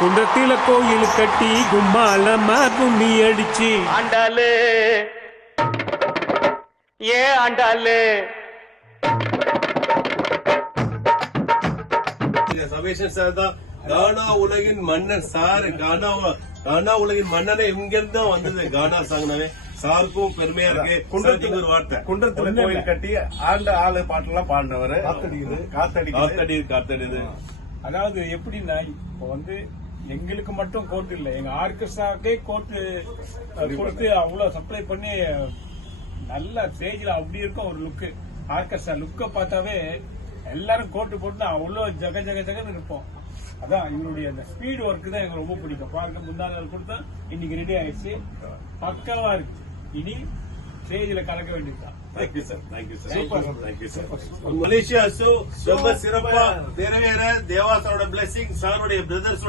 குன்றத்தில கோயில் கட்டி கும்மாளமா கும்மி அடிச்சு ஆண்டாளு ஏ ஆண்டாளு சபேஷன் சார் தான் கானா உலகின் மன்னன் சார். கானா உலகின் மன்னனே இங்க இருந்து தான் வந்தது. கானா சாங்னாவே சாருக்கும் பெருமையா இருக்கு. குன்றத்துக்கு ஒரு வார்த்தை, குன்றத்துல கோயில் கட்டி ஆண்ட ஆளு பாட்டெல்லாம் பாடினவரு. காத்தடிக்குது. அதாவது எப்படின்னா இப்போ எங்களுக்கு மட்டும் கோர்ட் இல்ல, எங்க ஆர்கெஸ்ட்ராக்கே கோர்ட் கொடுத்து அவ்வளவு சப்ளை பண்ணி நல்ல ஸ்டேஜ்ல அப்படி இருக்கும் ஒரு லுக்கு. ஆர்கெஸ்ட்ரா லுக்க பார்த்தாவே எல்லாரும் கோட்டு போட்டு அவ்வளவு ஜக ஜக ஜகன்னு இருப்போம். அதான் இவருடைய அந்த ஸ்பீட் ஒர்க் தான் எங்களுக்கு ரொம்ப பிடிக்கும். பாருங்க, முந்தாள் நாள் கொடுத்தா இன்னைக்கு ரெடி ஆயிடுச்சு, பக்கவா இருக்கு. இனி ஸ்டேஜ்ல கலக்க வேண்டியதுதான். Thank you sir, thank you sir, thank you sir. Malaysia show ரொம்ப சிறப்பா நிறைவேற தேவாசரோட பிளெஸிங், சாருடைய பிரதர்ஸோட